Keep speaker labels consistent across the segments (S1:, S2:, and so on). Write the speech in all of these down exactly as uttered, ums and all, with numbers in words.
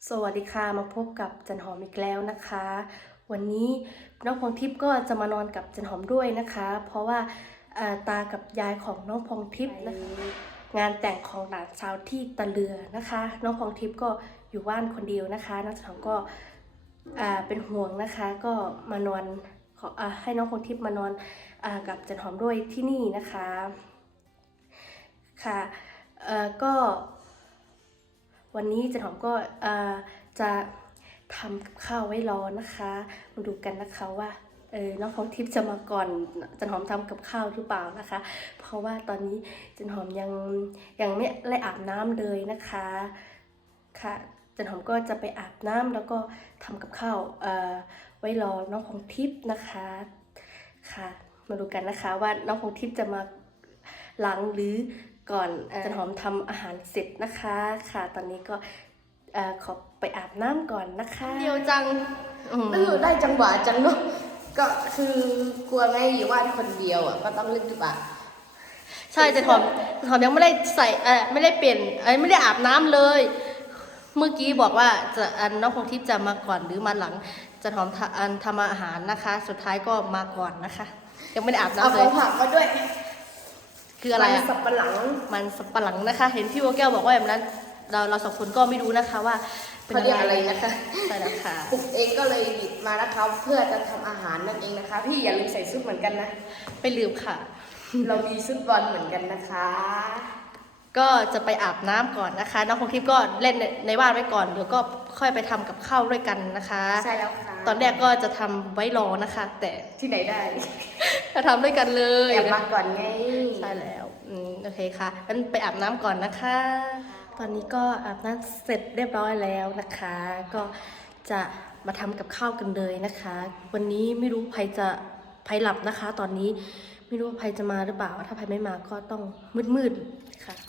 S1: สวัสดีค่ะมาพบกับจันหอมอีกแล้วนะคะ วันนี้น้องพองทิพย์ก็จะมานอนกับจันหอมด้วยนะคะ เพราะว่าตากับยายของน้องพองทิพย์นะคะงานแต่งของหลานสาวที่ตะเลือนะคะ น้องพองทิพย์ก็อยู่บ้านคนเดียวนะคะน้องจันหอมก็เป็นห่วงนะคะก็มานอนให้น้องพองทิพย์มานอนกับจันหอมด้วยที่นี่นะคะค่ะก็วันนี้จันหอมก็จะทำกับข้าวไว้รอนะคะมาดูกันนะคะว่าเออน้องพองทิพย์จะมาก่อนจันหอมทำกับข้าวหรือเปล่านะคะเพราะว่าตอนนี้จันหอมยังยังไม่ได้อาบน้ำเลยนะคะค่ะจันหอมก็จะไปอาบน้ำแล้วก็ทำกับข้าวเอ่อไว้รอน้องพองทิพย์นะคะค่ะมาดูกันนะคะว่าน้องพองทิพย์จะมาหลังหรือก่อนจันหอมทำอาหารเสร็จนะคะค่ะตอนนี้ก็ขอไปอาบน้ำก่อนนะคะ
S2: เดียวจังเออได้จังหวะจังเนาะก็คือกลัวไงอยู่บ้านคนเดียวอ่ะก็ต้องเล่นจุบะ
S1: ใช่จันหอมจันหอมยังไม่ได้ใส่เออไม่ได้เปลี่ยนเออไม่ได้อาบน้ำเลยเมื่อกี้บอกว่าจะอันน้องพงทิพย์จะมาก่อนหรือมาหลังจันหอมอันทำอาหารนะคะสุดท้ายก็มาก่อนนะคะยังไม่ได้อาบน้ำเลย
S2: เอาของผักมาด้วย
S1: คืออะไรอะ
S2: มันสับปะหลัง
S1: มันสับปะหลังนะคะเห็นพี่โอแก้วบอกว่าแบบนั้นเราเราสองคนก็ไม่รู้นะคะว่า
S2: เขาเรียกอะไรนะคะ
S1: ใช่แล้วค่ะ
S2: ปลุกเองก็เลยหยิบมานะคะเพื่อจะทำอาหารนั่นเองนะคะพี่อย่าลืมใส่ชุดเหมือนกันนะ
S1: ไม่ลืมค่ะ
S2: เรามีชุดบอลเหมือนกันนะคะ
S1: ก็จะไปอาบน้ำก่อนนะคะน้องพงทิพย์ก็เล่นในบ้านไว้ก่อนเดี๋ยวก็ค่อยไปทำกับข้าวด้วยกันนะคะ
S2: ใช่แล้วค่ะ
S1: ตอนแรกก็จะทำไว้รอนะคะ แต่
S2: ที่ไหนได้
S1: จะทำด้วยกันเลย
S2: แอบมาก่อนไง
S1: ใช่แล้วอืมโอเคค่ะงั้นไปอาบน้ำก่อนนะคะตอนนี้ก็อาบน้ำเสร็จเรียบร้อยแล้วนะคะก็จะมาทำกับข้าวกันเลยนะคะวันนี้ไม่รู้ใครจะใครหลับนะคะตอนนี้ไม่รู้ว่าใครจะมาหรือเปล่าถ้าใครไม่มาก็ต้องมืดๆค่ะ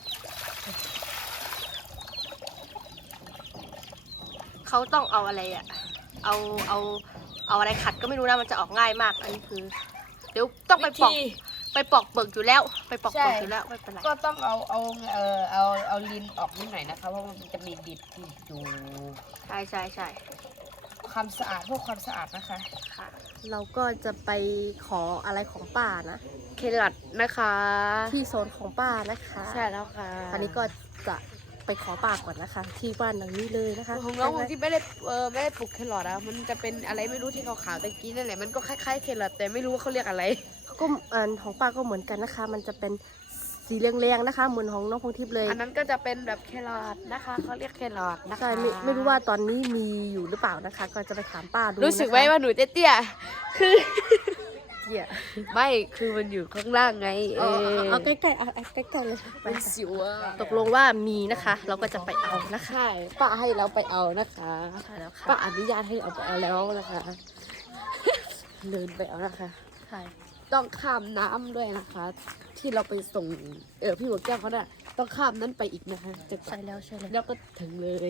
S1: เขาต้องเอาอะไรอะเอาเอาเอาอะไรขัดก็ไม่รู้นะมันจะออกง่ายมากอันนี้คือเดี๋ยวต้องไปปอกไปปอกเปลือกอยู่แล้วไปปอกเปลือกอยู่แล้วไม่เป็นไร
S2: ก็ต้องเอาเอาเออเอาเอาลิ้นออกนิดหน่อยนะคะเพราะมันจะมีดิบอยู่
S1: ใช่ใช่ใช่
S2: ความสะอาดพวกความสะอาดนะคะ
S1: ค่ะเราก็จะไปขออะไรของป้านะ
S2: เคลัดนะคะ
S1: ที่โซนของป้านะคะ
S2: ใช่แล้วค่ะ
S1: อันนี้ก็จะไปขอป้าก่อนนะคะที่บ้านหลังนี้เลยนะคะ
S2: ของน้องที่ไม่ได้เออไม่ได้ปลูกเคลัดอะมันจะเป็นอะไรไม่รู้ที่ขาวๆตะกี้นั่นแหละมันก็คล้ายๆเคลัดแต่ไม่รู้ว่าเขาเรียกอะไร
S1: ก็อันของป้าก็เหมือนกันนะคะมันจะเป็นสีเรียงๆนะคะเหมือนของน้องพงทิพย์เลย
S2: อันนั้นก็จะเป็นแบบเคลอดนะคะเขาเรียกเคลอดนะคะ
S1: ใช่ไม่ไม่รู้ว่าตอนนี้มีอยู่หรือเปล่านะคะก็จะไปถามป้าดู
S2: รู้สึกไหมว่าหนูเตี้ยคือ
S1: เตี้ย
S2: ไม่คือมันอยู่ข้างล่างไงเออ
S1: เอาใกล้ๆเอาใกล้ๆเลย
S2: เป็นสิว
S1: ตกลงว่ามีนะคะเราก็จะไปเอานะคะ
S2: ใช่ป้าให้เราไปเอานะคะ
S1: ใช่แล้วค่ะ
S2: ป้าอนุญาตให้เอาไปเอาแล้วนะคะเดินไปเอานะคะ
S1: ใช่
S2: ต้องข้ามน้ำด้วยนะคะที่เราไปส่งเออพี่หัวแก้วเขาเนี่ยต้องข้ามนั้นไปอีกนะคะจะ
S1: ใช่แล้วใช่แล้ว
S2: แล้วก็ถึงเลย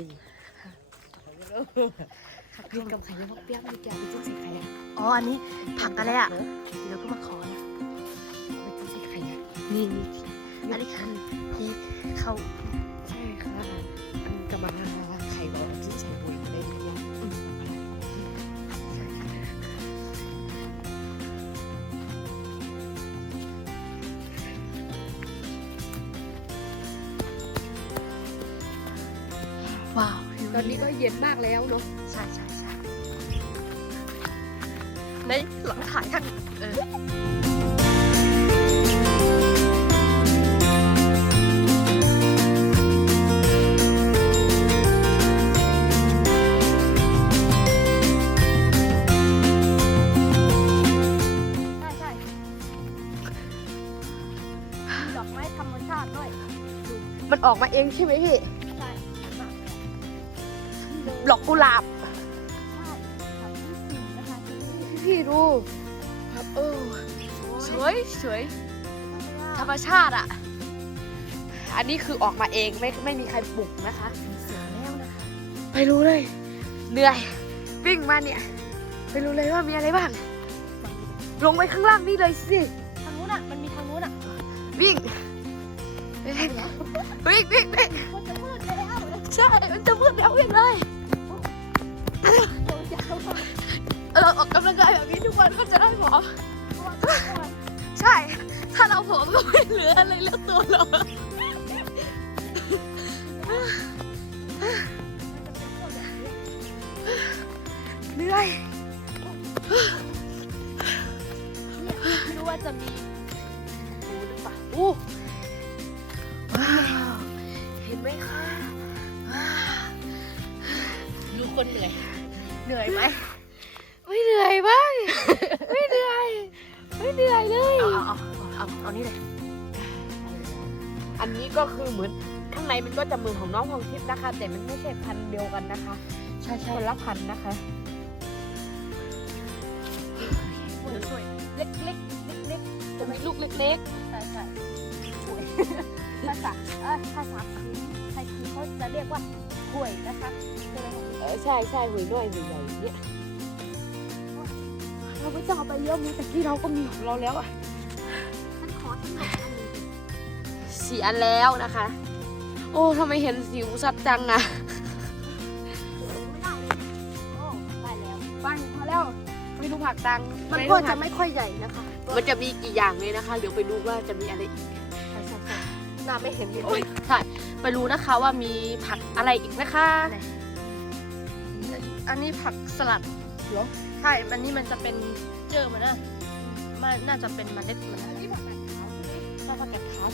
S2: ผักกินกับไข่แล้วเปรี้ยวมีแกงมีจุ๊บใส่ไข่
S1: อ๋ออันนี้ผักอะไรอ่ะเดี๋ยวก็มาขอนะ
S2: ไปจุ๊บใส่ไข่
S1: นี่นี่อันนี้คันที่เข้า
S2: ใช่ค่ะอันกำลังไข่บอกจุ๊บใส่ปุ๋ยได้เลยเนี่ย
S1: ว้าว
S2: ตอนนี้ก็เย็นมากแล้วเนาะ
S1: ใช่ใช่ใช่ในหลังถ่ายทั้งเออใช่ใช่ดอกไม้ธรรมชาติด้วย
S2: มันออกมาเองใช่ไหมพี่ดอกกุหลาบพี่ดูครับเออสวยสวยธรรมชาติอ่ะอันนี้คือออกมาเองไม่ไม่มีใครปลุกนะคะ
S1: เสียแล้วนะคะ
S2: ไปรู้เลยเหนื่อยวิ่งมาเนี่ยไปรู้เลยว่ามีอะไรบ้างลงไปข้างล่างนี่เลยสิ
S1: ทางนู้นอ่ะมันมีทางนู้นอ่ะ
S2: วิ่งวิ่งวิ่งวิ่งใช่มันจะมืดแล้ววิ่งเลยกายแบบนี้ทุกวันก็จะได้ผอมใช่ ถ้าเราผอมก็ไม่เหลืออะไรเหลือตัวเราเหนื่อยไม่รู้ว่าจะมีหมูหรือเปล่าอู้ว้าวเห็นไหมคะดูคนเหนื่อยเหนื่อยไหมไม่เหนื่อยบ้างไม่เหนื่อยไม่เหนื่อยเลยเอาเอาเอาเอานี่เลยอันนี้ก็คือเหมือนข้างในมันก็จะเหมือนของน้องทองทิพย์นะคะ แต่มันไม่ใช่พันธุ์เดียวกันนะคะใช่ใช่คนละพันธุ์นะคะเล็กเล็กเล็กเล็กจะมีลูกเล็กๆใช่ใช่ภาษาเออภาษาไทยคือเขาจะเรียกว่าห่วยนะคะเออใช่ใช่ห่วยน้อยห่วยใหญ่เนี่ยเราไม่ต้องเอาไปเยอะมีแต่ที่เราก็มีของเราแล้วอ่ะฉันขอทั้งหมดอันนี้สี่อันแล้วนะคะ โอ้ทำไมเห็นสิวสัดจังอะไม่ได้เลยโอ้ได้แล้วไปพอแล้วไปดูผักตังมันก็จะไม่ค่อยใหญ่นะคะมันจะมีกี่อย่างเลยนะคะเดี๋ยวไปดูว่าจะมีอะไรอีกใช่ใช่ใช่น่าไม่เห็นเลยใช่ไปรู้นะคะว่ามีผักอะไรอีกนะคะอันนี้ผักสลัดเหรอใช่อันนี้มันจะเป็นเจอมันนะมันน่าจะเป็นเมล็ดมันอันนี้ผักกาดขาวใช่ไหมผักกาดขาว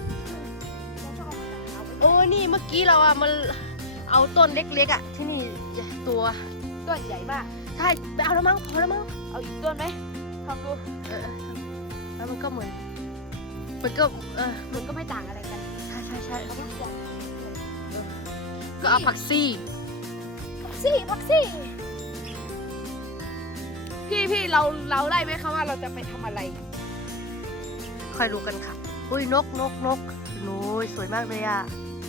S2: โอ้นี่เมื่อกี้เราอะมันเอาต้นเล็กๆอะที่นี่ตัวต้นใหญ่มากใช่ไปเอาแล้วมั้งพอแล้วมั้งเอาอีกต้นไหมทำดูเออแล้วมันก็เหมือนมันก็เออมันก็ไม่ต่างอะไรกันใช่ใช่ใช่ก็เอาผักซี่ผักซี่ผักซี่พี่พี่เราเราได้ไหมคะว่าเราจะไปทำอะไรค่อยรู้กันค่ะอุ้ยนกนกนกโน้ยสวยมากเลยอ่ะ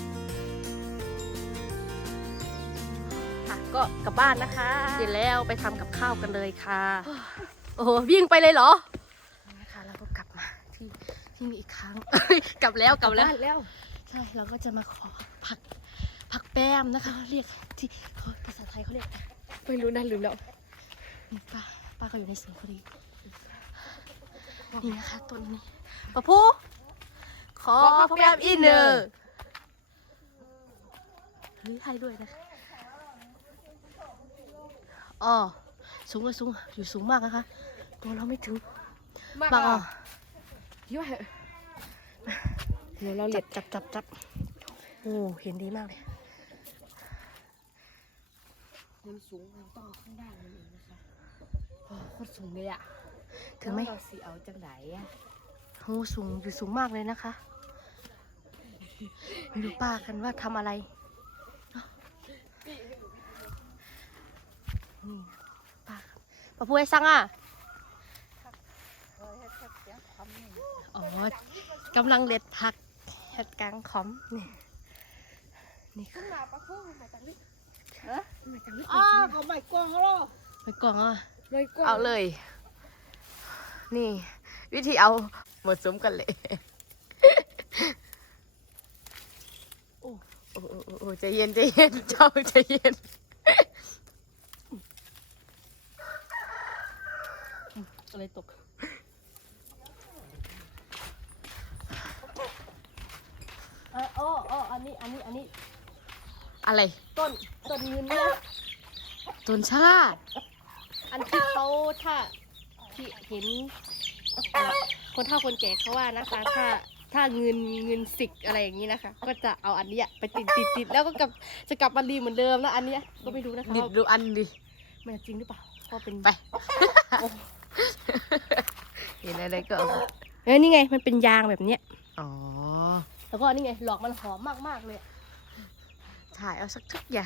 S2: ก็กลับบ้านนะคะเสร็จแล้วไปทำกับข้าวกันเลยค่ะโอ้โหวิ่งไปเลยเหรอนะคะเราก็กลับมาที่ที่นี่อีกครั้ง กลับแล้วกลับแล้วใช่เราก็จะมาขอผักผักแป้มนะคะเรียกที่ภาษาไทยเขาเรียกไม่รู้นะลืมแล้วนี่ป้าป้าก็อยู่ในสวนพอดีนี่นะคะต้นนี้ปะพูขอผักแป้มอีกหนึ่งหรือให้ด้วยนะคะอ๋อสูงเลยสูงอยู่สูงมากนะคะตัวเราไม่ถึงมากอ่ะเยอะเดี๋ยวเราเล็ดจับจับจับโอ้เห็นดีมากเลยมันสูงมันต้องข้างด้านมันเองนะคะโอ้โคตรสูงเลยอ่ะถึงไหมเราสีเอาจังไหนอ่ะโอ้สูงอยู่สูงมากเลยนะคะไปดูป้ากันว่าทำอะไรนี่ป้าป้าพูดให้สั่งอ่ะอ๋อกำลังเล็ดผักเห็ดกลางขอมนี่นี่ค่ะ
S3: อ๋อเขาใบกวางเหรอ
S1: ไปกล่องอ่ะ
S3: ใบกวาง
S2: เอาเลย นี่ วิธีเอาหมดสมกันเลยโอ้โอ้โอ้โอ้ใจเย็นใจเย็นเจ้าใจเย็น
S1: อะไรตกเอออ๋ออ๋ออันนี้อันนี้อันนี้
S2: อะไร
S1: ต้นต้นเงินเนี่ย
S2: ต้นชาติ
S1: อันที่เขาถ้าที่เห็นเอ่อคนเฒ่าคนแก่เขาว่านะคะถ้าถ้าเงินเงินสิกอะไรอย่างนี้นะคะ ก็จะเอาอันเนี้ยไปติดติดติดแล้วก็กลับจะกลับมาดีเหมือนเดิมนะอันเนี้ยก็ไม่รู้นะคะ
S2: ดิบดูอันดิ
S1: มันจริงหรือเปล่าก็เป็น
S2: ไป เห็นอะไรก็เอา
S1: เอ้ยนี่ไงมันเป็นยางแบบเนี้ย
S2: อ๋อ
S1: แล้วก็นี่ไงหลอกมันหอมมากๆเลย
S2: ถ่ายเอาสักทุกอย่าง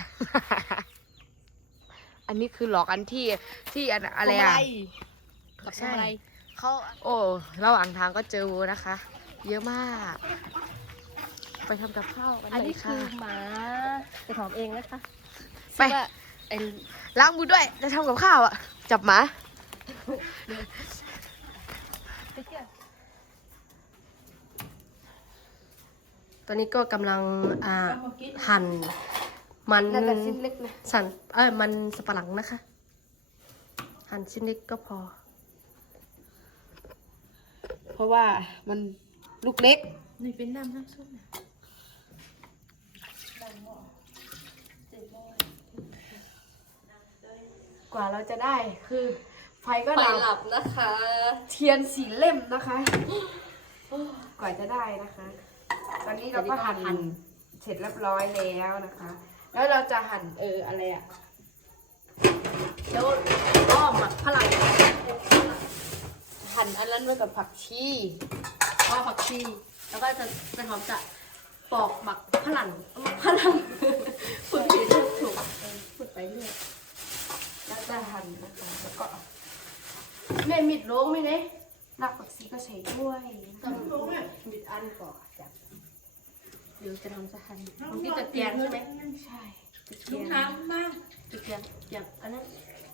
S2: อันนี้คือหลอกอันที่ที่อันอะไรอ่ะ
S1: กับ
S2: ใช่
S1: อะไร
S2: เขาโอ้ระหว่างทางก็เจอวัวนะคะ เยอะมาก ไปทำกับข้าวกัน
S1: อัน
S2: เล
S1: นี้
S2: ย
S1: คื
S2: ค่ะ
S1: อหมาจะหอมเองนะคะ
S2: ไป
S1: ชื่อว่าไอ้
S2: ล้างมือด้วยจะทำกับข้าวอ่ะ จับหมา
S1: ตอนนี้ก็กำลังอ่าหั่นมัน
S2: น่าจะชิ้นเล็กเลย
S1: สันเอ้ยมันสับปะหลังนะคะหั่นชิ้นเล็กก็พอ
S2: เพราะว่ามันลูกเล็ก
S3: นี่เป็นน้ำน้ำซุปนะ
S2: กว่าเราจะได้คือไฟก็
S1: ไป
S2: ดับ
S1: หลับนะคะ
S2: เทียนสีเล่มนะคะโอ้กว่าจะได้นะคะ ตอนนี้เราก็หั่นหั่นเสร็จเรียบร้อยแล้วนะคะ แล้วเราจะหั่นเอออะไรอะ
S1: แล้วก็หมักพลัง
S2: หั่นอันนั้นไว้กับผักชี
S1: ก็ผักชีแล้วก็จะจะหอมจะปอกหมักพลังหมักพลังฝึกผิดถูกเออฝึกไปเรื่อย
S2: แล้วจะหั่นนะคะแล้วก็
S1: แม่มิดโล้งไหมเนี่ย
S2: รากผักชีก็ใส่ด้วย
S1: ต้องมิดอันก่อนจ้ะเดี๋ยวจะทำจะหั่นบางที่ตะเกียงใช่ไหม
S2: ใช่
S1: ตะเกี
S3: ลู
S1: ย
S3: ก
S1: ง
S3: น้ำน้
S1: ตะเกียงอย่างอันนั้น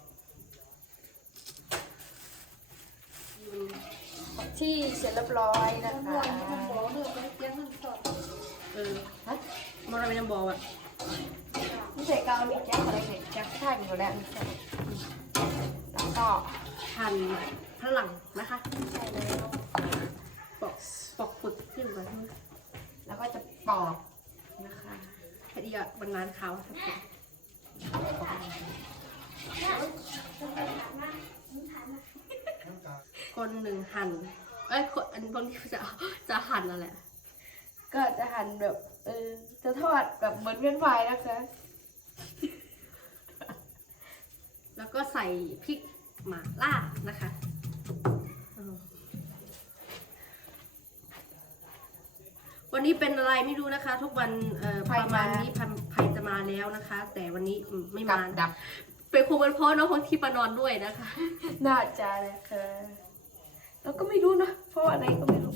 S2: ผักชีเสร็จเรียบร้อยนะ
S3: ำ
S2: คะ
S3: น้ำบอกเรื่องไปเลี้ยงน้ำตก
S1: เออฮะมันอะไรน้ำบอลอ่ะ
S2: นี่ใส่กาวมีแจ๊กอะไรเนี่ยแจ๊กใช่หมดแล้วนี่ใส่แล้วก็
S1: หั่นพลังนะคะใช่แล้วปอกปอกปึกขึ้นมา
S2: แล้วก็จะปอกนะคะ
S1: พอดีอ่ะมันงานเขาสักทีคนหนึ่งหั่นเอ้ยคนอันบางทีจะจะหั่นอะไร
S2: ก็จะหั่นแบบเออจะทอดแบบเหมือนเฟรนช์ฟรายนะคะ
S1: แล้วก็ใส่พริกหม่าล่านะคะเออวันนี้เป็นอะไรไม่รู้นะคะ ทุกวันเอ่อประมาณนี้พันภัยจะมาแล้วนะคะ แต่วันนี้อืมไม่
S2: กับ
S1: มา
S2: ดับ
S1: เป็นครูเป็นพ่อน้องคนที่มานอนด้วยนะคะ
S2: น่าจะนะคะเราก็ไม่รู้นะเพราะอะไรก็ไม่รู้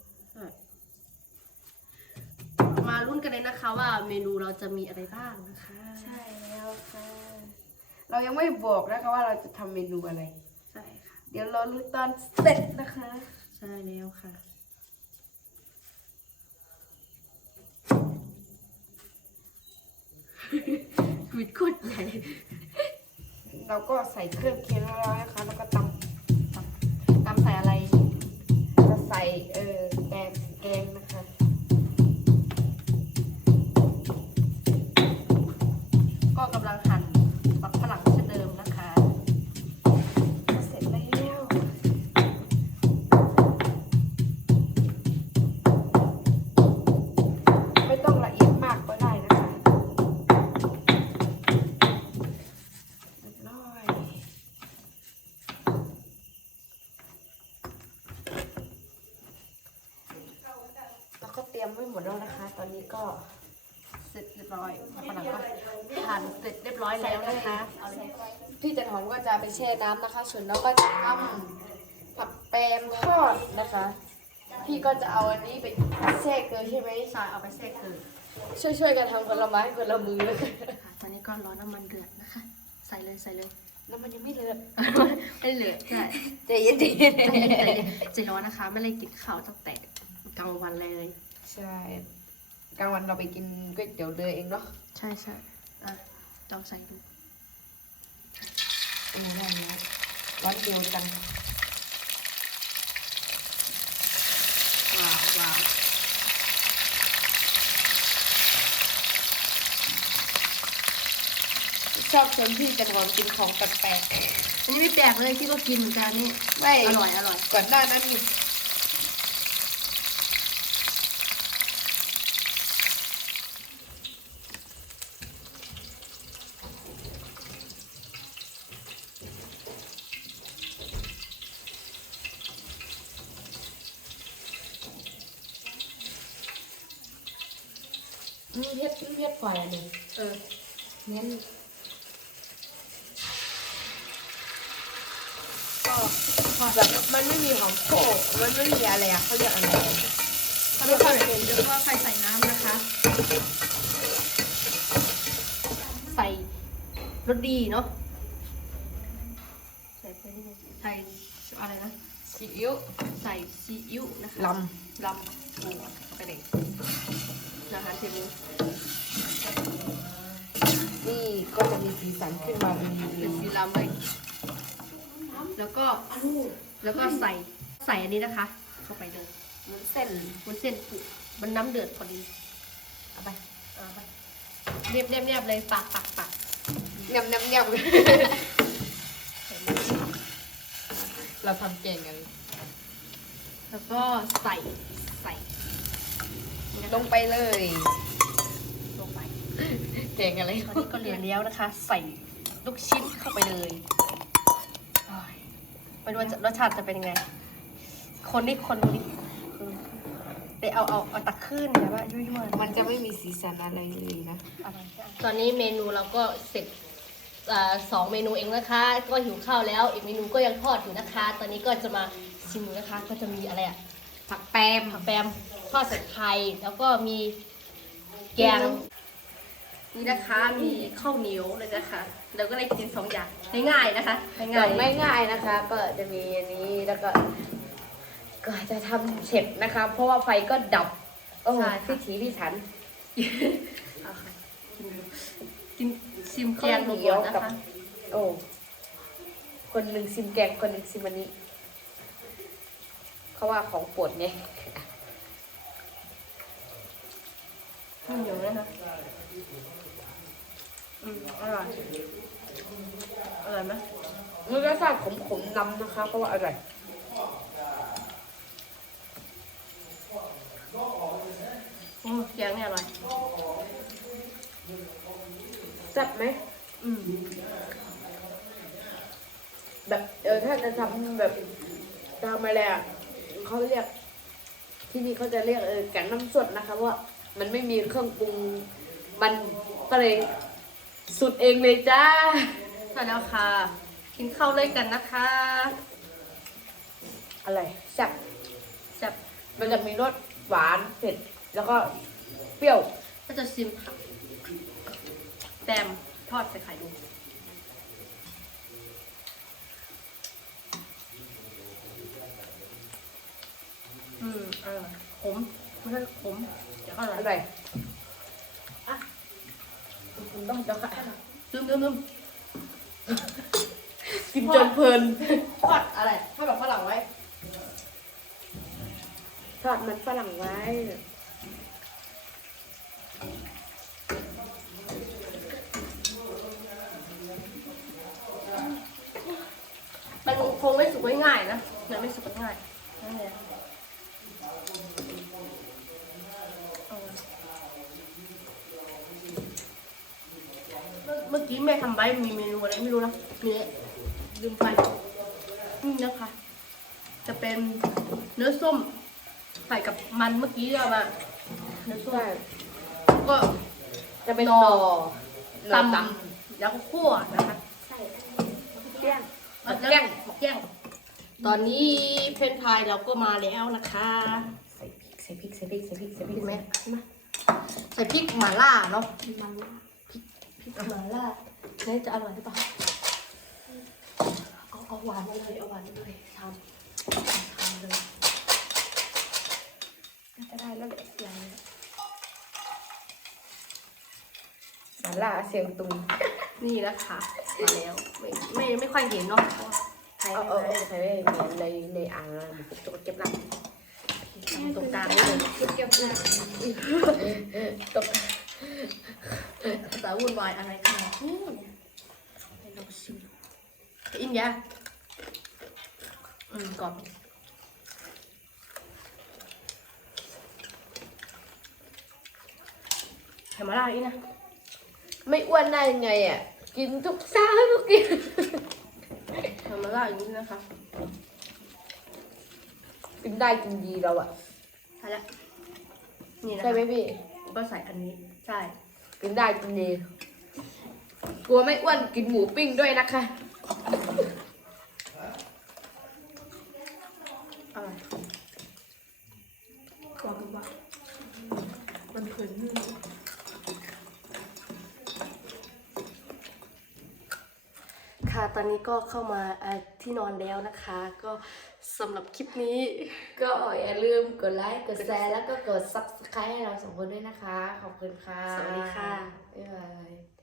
S1: มาลุ้นกันเลยนะคะว่าเมนูเราจะมีอะไรบ้างนะคะ
S2: ใช่แล้วค่ะ เรายังไม่บอกนะคะว่าเราจะทำเมนูอะไร
S1: ใช่ค่ะ
S2: เดี๋ยวรอรู้ตอนเสร็จนะคะ
S1: ใช่แล้วค่ะ วิดโคตรใหญ่
S2: เราก็ใส่เครื่องเคียงแล้วนะคะ แล้วก็ตำตำตำใส่อะไรจะใส่เออแกงแกงนะคะ
S1: ก็กำลังหั่นปักฝรั่งเช่นเดิมนะคะ
S2: ก็เสร็จแล้ว ไม่ต้องละเอียดมากก็ได้นะคะเรียบร้อยแล้วก็เตรียมไว้หมดแล้วนะคะ ตอนนี้ก็
S1: เสร็จเรียบร้อยปักฝรั่งก็หั่นเสร็จเรียบร้อยแล้วนะคะเอาเลย
S2: พี่จันหอมก็จะไปแช่น้ำนะคะ ส่วนเราก็จะทำผักแปมทอดนะคะ พี่ก็จะเอาอันนี้ไปแช่เกลือใช่ไหม
S1: ใช่เอาไปแช่เกลือ
S2: ช่วยช่วยๆกันทำคนละไม้คนละมือ
S1: ค่ะตอนนี้ก็รอน้ำมันเดือดนะคะ ใส่เลยใส่เลย
S2: แล้วมันยังไม่เลือด
S1: ไม่เหลือใช่
S2: ใจเย็นๆ
S1: ใจเย็นใจร้อนนะคะ ไม่เลยกินข้าวตั้งแต่กลางวันเลย
S2: ใช่กลางวันเราไปกินก๋วยเตี๋ยวเรือเองเนาะ
S1: ใช่ใช่อ่ะลองใส่ดู
S2: โอ้ได้แล้วร้อนเดียวจัง
S1: ว้าวว้าว
S2: ชอบชวนพี่จันหอมกินของแปลก
S1: อันนี้ไม่แปลกเลยที่ก็กินเหมือนกันนี่
S2: ๆไม่
S1: อร่อยอร่อย
S2: ก่อนหน้านั้นมีมีเพชรมีเพชรไฟอันหนึ่ง
S1: เออ
S2: งั้น
S1: ก็พอ
S2: แบบมันไม่มีหอมโขกมันไม่มีอะไรอะเขาเรียกอะไร
S1: ถ้าไม่ค่อยเห็นเดี๋ยวก็ใส่ใส่น้ำนะคะ ใส่รสดีเนาะใส่ไปนี่เลยใส่อะไรนะ
S2: ซีอิ๊ว
S1: ใส่ซีอิ๊วนะคะ
S2: ล
S1: ลำโอ้เข้าไปเลยนะคะทีนี้
S2: ำนี่ก็จะมีสีสันขึ้นมาเป็น
S1: เป็นสีลำเลยแล้วก็แล้วก็ใส่ใส่อันนี้นะคะ เข้าไปเลย
S2: มันเส้น
S1: บนเส้นปุมันน้ำเดือดพอดีเอาไปเอาไปเรียบเรียบเรียบเลยปักปักปัก
S2: ยำยำยำเราทำเก่งกัน
S1: แล้วก็ใส่ใส่
S2: ลงไปเลย
S1: ลงไป
S2: เก่งอะไร
S1: ตอนนี้ก็เหลือแล้วนะคะ ใส่ลูกชิ้นเข้าไปเลยโอ้ยไม่รู้ว่ารสชาติจะเป็นยังไง คนนี่คนนี่เดี๋ยวเอาเอาเอาตักขึ้นนะว่ายุ่ยๆมัน
S2: มันจะไม่มีสีสันอะไรเลยนะ
S1: ตอนนี้เมนูเราก็เสร็จอ่าสองเมนูเองนะคะ ก็หิวข้าวแล้ว อีกเมนูก็ยังทอดอยู่นะคะ ตอนนี้ก็จะมาชิมนะคะ ก็จะมีอะไรอะ
S2: ผักแปม
S1: ผักแปมทอดใส่ไข่แล้วก็มีแกงนี่นะคะมีข้าวเหนียวเลยนะคะเราก็เลยกินสองอย่างง่ายๆนะคะ
S2: ง่า
S1: ง่าย
S2: ยไม่ง่ายนะคะ ก็จะมีอันนี้แล้วก็ก็จะทำเสร็จนะคะ เพราะว่าไฟก็ดับโอ้พิถีพิถัน
S1: ๆเอาค่ะกินชิมแกงดู
S2: ข้าวเหนี
S1: ก่
S2: ย
S1: อ
S2: วน
S1: นะ
S2: กับ
S1: คะ
S2: โอ้คนหนึ่งซิมแกงคนหนึ่งซิมอันนี้เขาว่าของโปรดไง
S1: ข้าวเหนียวนะคะอืมอร่อยอร่อยไหม
S2: มันรสชาติขมๆนำนะคะเพราะว่าอร่อย
S1: อืมแกงเนี่ยอร่อย
S2: แซ่บไหม
S1: อืม
S2: แบบเออถ้าจะทำแบบทำอะไรอ่ะเขาเรียก ที่นี่เขาจะเรียกเออแกงน้ำสดนะคะเพราะว่ามันไม่มีเครื่องปรุงมันก็เลยสุดเองเลยจ้า
S1: ใช่แล้วค่ะ กินข้าวเลยกันนะคะ
S2: อะไรแซ่บ
S1: แซ่บ
S2: มันจะมีรสหวานเผ็ดแล้วก็เปรี้ยว
S1: ก็จะชิมผักแปมทอดใส่ไข่ดูอืมอร่อยขมไม่ใช่ขมเดี๋ยวอร่อย
S2: อร่อยอ่ะคุณต้องจะค่ะ
S1: ลืมลืมลืม
S2: กินจนเพลิน
S1: ทอดอะไรทอดแบบฝรั่งไว้
S2: ทอดมันฝรั่งไว้
S1: มันคงไม่สุกง่ายๆนะมันไม่สุกง่ายนั่นแหละเอาเมื่อเมื่อกี้แม่ทำไว้มีเมนูอะไรไม่รู้นะมีลืมไปนี่นะคะ จะเป็นเนื้อส้มใส่กับมันเมื่อกี้เอามาเนื้อส้ม
S2: ใช่
S1: ก็
S2: จะเป็น
S1: หน่อ
S2: หน่อ
S1: ต
S2: ต
S1: ำแล้วก็คั่วนะคะ
S2: ำใช่แก้ง
S1: แล้ว
S2: แก้ง
S1: แก้งตอนนี้เพนพายเราก็มาแล้วนะคะ
S2: ใส่พริกใส่พริกใส่พริกใส่พริกใส่พริ
S1: เห็
S2: ก
S1: นไหม
S2: มา
S1: ใส่พริกหม่าล่าเนาะ
S2: มันละ
S1: พริกหม่าล่านี่จะอร่อยหรือเปล่าเอาเอาหวานมาเลยเอาหวานมาเลยทำทำเลย
S2: น่าจะได้แล้วแหละอย่างนี้สาลาเสียงตุง
S1: นี่นะคะมาแล้วไม่ไม่ไม่ค่อยเห็นเนาะเพราะว่าใคร
S2: เอา
S1: ไม่
S2: เอา
S1: ได้
S2: เอาใส่ไว้ในในอ่างมันจะเก็บหลัง
S1: ทำตรงกลางนี่เลย
S2: เก็บเก็บหลังตก
S1: แต่วุ่นวายอะไรขนาดนี้ให้เราชิมจะอินยาอืมกรอบเห็นมาล่าอีกนะ
S2: ไม่อ้วนได้ยังไงอ่ะ กินทุกเช้าทุกกิน
S1: เห็นมาล่าอย่างนี้นะคะ
S2: กินได้กินดีเราอ่ะ
S1: ใช่แล้วนี่นะ
S2: ใช่ไหม
S1: คะ
S2: พี่
S1: ก็ใส่อันนี้ใช่
S2: กินได้กินดี กลัวไม่อ้วนกินหมูปิ้งด้วยนะคะ
S1: อร่อยกรอบดูว่ามันเผืนนึ่งค่ะตอนนี้ก็เข้ามาอ่าที่นอนแล้วนะคะ ก็สำหรับคลิปนี้
S2: ก็อย่าลืมกดไลค์ กดแชร์ แล้วก็กด ซับสไครบ์ ให้เราสองคนด้วยนะคะ ขอบคุณค่ะ
S1: สวัสดีค่ะ
S2: บ๊ายบาย